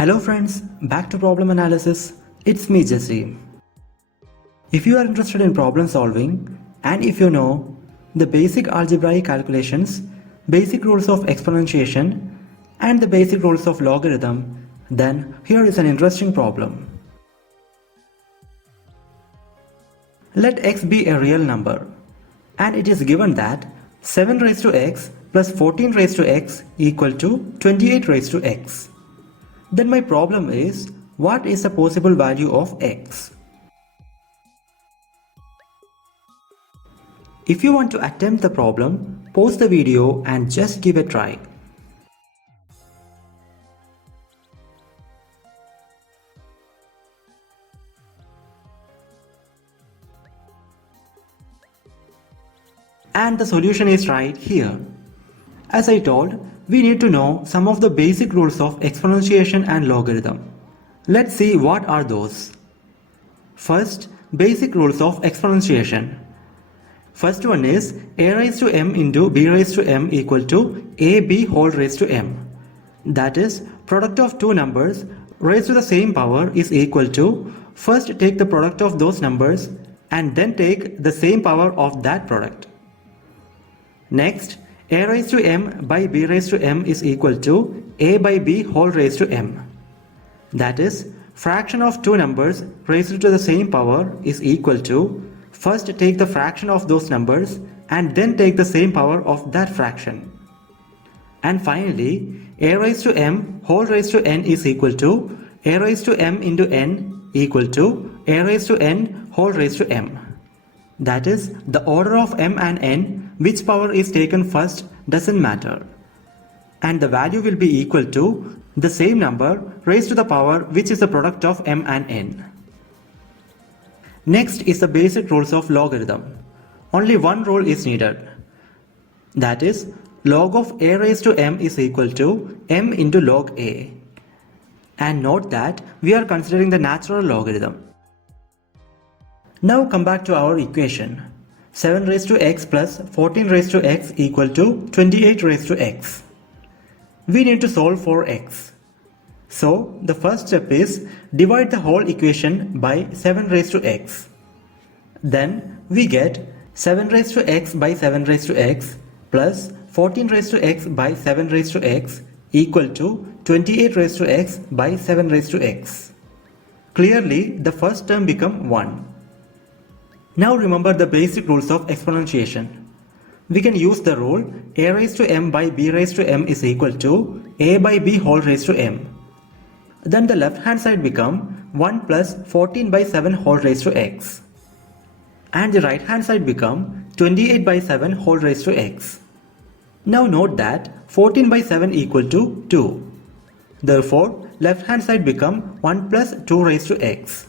Hello friends, back to problem analysis. It's me Jesse. If you are interested in problem solving and if you know the basic algebraic calculations, basic rules of exponentiation and the basic rules of logarithm, then here is an interesting problem. Let x be a real number and it is given that 7 raised to x plus 14 raised to x equal to 28 raised to x. Then my problem is, what is the possible value of x? If you want to attempt the problem, pause the video and just give a try. And the solution is right here. As I told, we need to know some of the basic rules of exponentiation and logarithm. Let's see what are those. First, basic rules of exponentiation. First one is a raised to m into b raised to m equal to ab whole raised to m. That is, product of two numbers raised to the same power is equal to, first take the product of those numbers and then take the same power of that product. Next, a raised to m by b raised to m is equal to a by b whole raised to m. That is, fraction of two numbers raised to the same power is equal to, first take the fraction of those numbers and then take the same power of that fraction. And finally, a raised to m whole raised to n is equal to a raised to m into n equal to a raised to n whole raised to m. That is, the order of m and n, which power is taken first doesn't matter. And the value will be equal to the same number raised to the power which is the product of m and n. Next is the basic rules of logarithm. Only one rule is needed. That is, log of a raised to m is equal to m into log a. And note that we are considering the natural logarithm. Now come back to our equation. 7 raised to x plus 14 raised to x equal to 28 raised to x. We need to solve for x. So the first step is divide the whole equation by 7 raised to x. Then we get 7 raised to x by 7 raised to x plus 14 raised to x by 7 raised to x equal to 28 raised to x by 7 raised to x. Clearly the first term becomes 1. Now remember the basic rules of exponentiation. We can use the rule a raised to m by b raised to m is equal to a by b whole raised to m. Then the left hand side become 1 plus 14 by 7 whole raised to x. And the right hand side become 28 by 7 whole raised to x. Now note that 14 by 7 equal to 2. Therefore, left hand side become 1 plus 2 raised to x.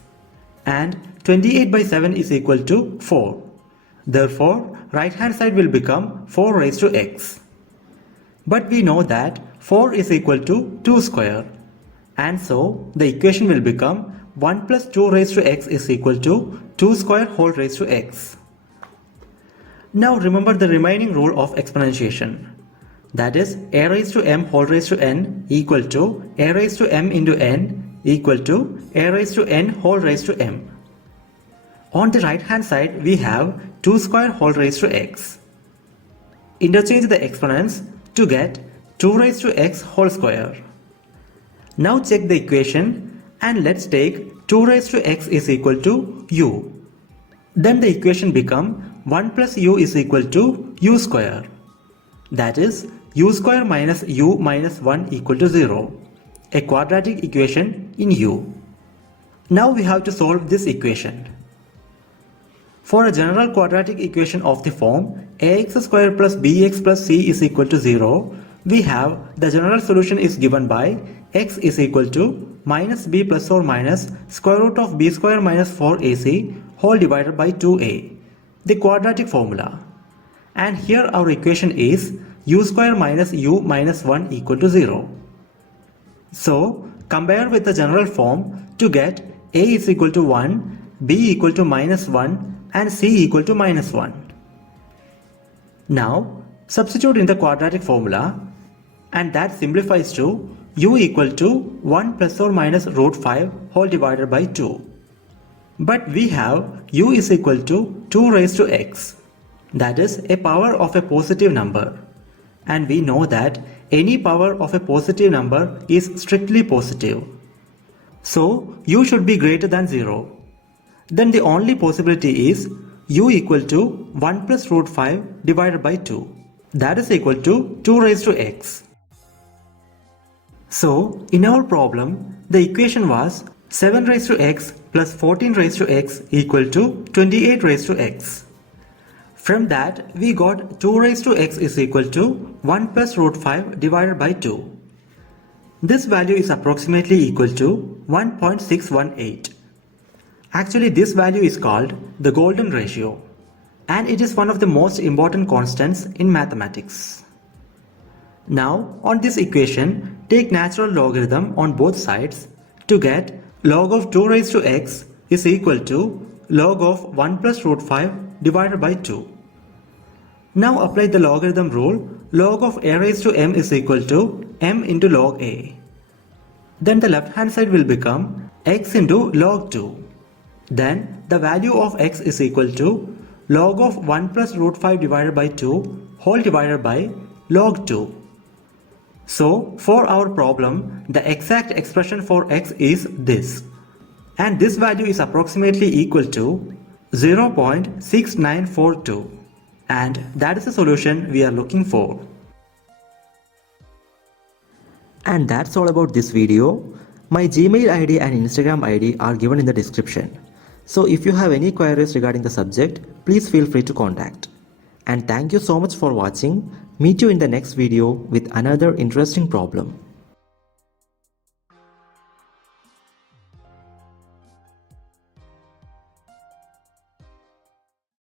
And 28 by 7 is equal to 4. Therefore, right hand side will become 4 raised to x. But we know that 4 is equal to 2 square. And so, the equation will become 1 plus 2 raised to x is equal to 2 square whole raised to x. Now remember the remaining rule of exponentiation. That is, a raised to m whole raised to n equal to a raised to m into n equal to a raised to n whole raised to m. On the right hand side we have 2 square whole raised to x. Interchange the exponents to get 2 raised to x whole square. Now check the equation and let's take 2 raised to x is equal to u. Then the equation become 1 plus u is equal to u square. That is, u square minus u minus 1 equal to 0. A quadratic equation in u. Now we have to solve this equation. For a general quadratic equation of the form ax square plus bx plus c is equal to 0, we have the general solution is given by x is equal to minus b plus or minus square root of b square minus 4ac whole divided by 2a, the quadratic formula. And here our equation is u square minus u minus 1 equal to 0. So compare with the general form to get a is equal to 1, b equal to minus 1 and c equal to minus 1. Now substitute in the quadratic formula and that simplifies to u equal to 1 plus or minus root 5 whole divided by 2. But we have u is equal to 2 raised to x, that is a power of a positive number. And we know that any power of a positive number is strictly positive. So u should be greater than 0. Then the only possibility is u equal to 1 plus root 5 divided by 2. That is equal to 2 raised to x. So in our problem, the equation was 7 raised to x plus 14 raised to x equal to 28 raised to x. From that, we got 2 raised to x is equal to 1 plus root 5 divided by 2. This value is approximately equal to 1.618. Actually, this value is called the golden ratio, and it is one of the most important constants in mathematics. Now, on this equation, take natural logarithm on both sides to get log of 2 raised to x is equal to log of 1 plus root 5 divided by 2. Now apply the logarithm rule, log of a raised to m is equal to m into log a. Then the left hand side will become x into log 2. Then the value of x is equal to log of 1 plus root 5 divided by 2 whole divided by log 2. So for our problem, the exact expression for x is this. And this value is approximately equal to 0.6942. And that is the solution we are looking for. And that's all about this video. My Gmail ID and Instagram ID are given in the description. So if you have any queries regarding the subject, please feel free to contact. And thank you so much for watching. Meet you in the next video with another interesting problem.